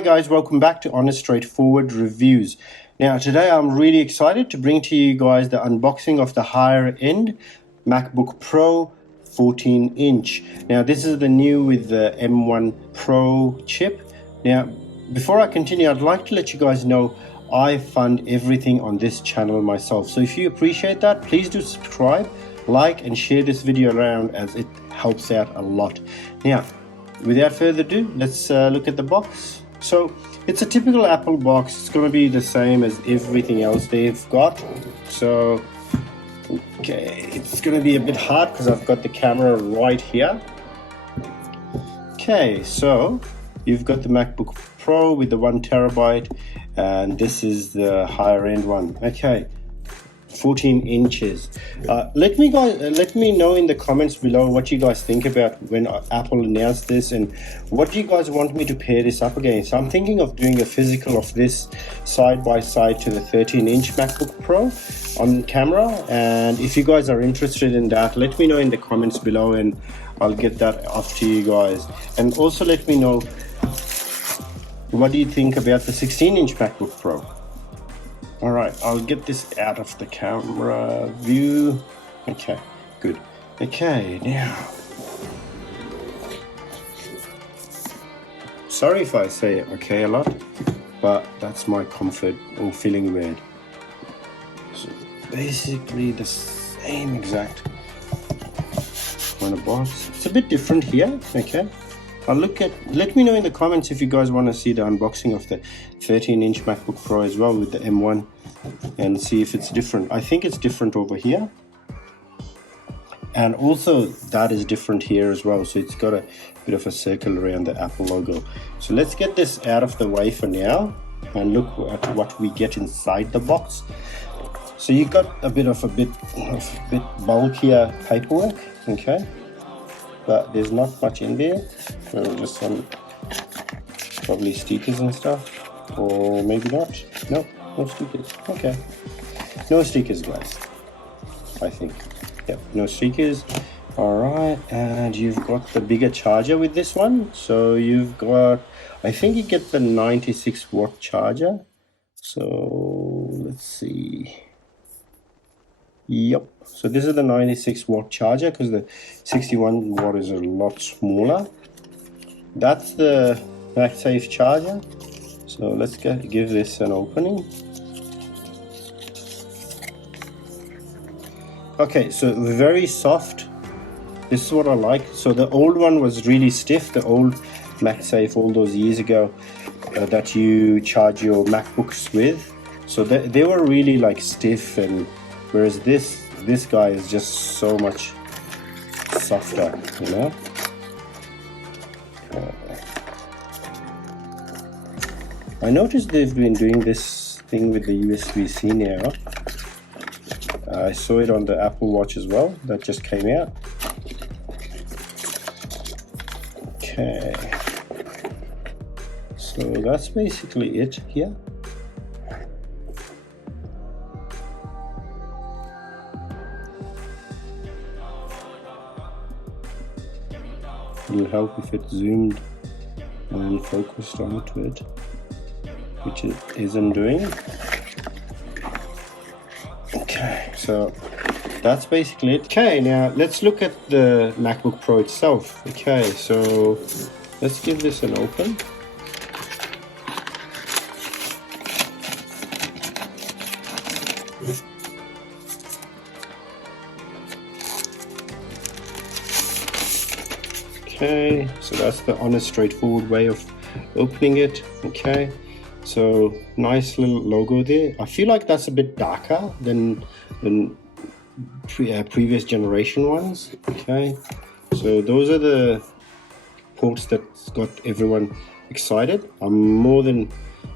Hi guys, welcome back to Honest Straightforward Reviews. Now today I'm really excited to bring to you guys the unboxing of the higher end MacBook Pro 14-inch. Now this is the new with the M1 Pro chip. Now before I continue, I'd like to let you guys know I fund everything on this channel myself. So if you appreciate that, please do subscribe, like and share this video around as it helps out a lot. Now without further ado, let's look at the box. So it's a typical Apple box. It's going to be the same as everything else they've got. So okay, it's going to be a bit hard because I've got the camera right here. Okay, so you've got the MacBook Pro with the 1 terabyte, and this is the higher end one. Okay, 14 inches. Let me know in the comments below what you guys think about when Apple announced this, and what do you guys want me to pair this up against. I'm thinking of doing a physical of this side by side to the 13-inch MacBook Pro on camera, and if you guys are interested in that, let me know in the comments below and I'll get that off to you guys. And also let me know, what do you think about the 16-inch MacBook Pro? Alright, I'll get this out of the camera view. Okay, good. Okay, now. Sorry if I say okay a lot, but that's my comfort or feeling weird. So basically the same exact kind of box. It's a bit different here, okay? Let me know in the comments if you guys want to see the unboxing of the 13-inch MacBook Pro as well with the M1 and see if it's different. I think it's different over here, and also that is different here as well, so it's got a bit of a circle around the Apple logo. So let's get this out of the way for now and look at what we get inside the box. So you got a bit bulkier paperwork, okay, but there's not much in there. Just some probably stickers and stuff, or maybe not. No stickers. Okay, no stickers guys, I think. Yep, no stickers. All right, and you've got the bigger charger with this one. So you've got, I think you get the 96 watt charger. So let's see. Yep, so this is the 96 watt charger because the 61 watt is a lot smaller. That's the MagSafe charger. So let's give this an opening. Okay, so very soft. This is what I like. So the old one was really stiff, the old MagSafe all those years ago that you charge your MacBooks with. So they were really like stiff, and whereas this guy is just so much softer, you know. I noticed they've been doing this thing with the USB-C now. I saw it on the Apple Watch as well, that just came out. Okay, so that's basically it here. It'll help if it's zoomed and focused onto it, which it isn't doing. Okay, so that's basically it. Okay, now let's look at the MacBook Pro itself. Okay, so let's give this an open. Okay, so that's the honest, straightforward way of opening it. Okay, so nice little logo there. I feel like that's a bit darker than previous generation ones. Okay, so those are the ports that got everyone excited. I'm more than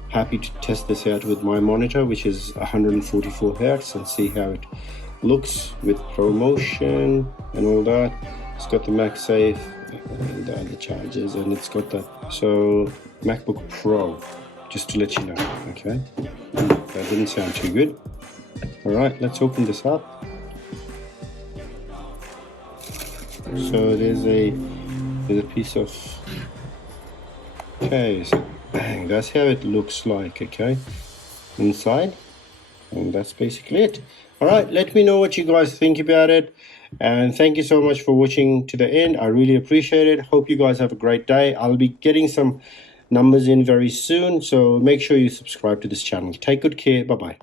happy to test this out with my monitor, which is 144 Hertz, and see how it looks with ProMotion and all that. It's got the MagSafe and the chargers, and it's got the MacBook Pro, just to let you know. Okay, that didn't sound too good. All right, let's open this up. So there's a piece of, okay, so bang, that's how it looks like, okay, inside. And that's basically it. All right, let me know what you guys think about it, and thank you so much for watching to the end. I really appreciate it. Hope you guys have a great day. I'll be getting some numbers in very soon, so make sure you subscribe to this channel. Take good care. Bye bye.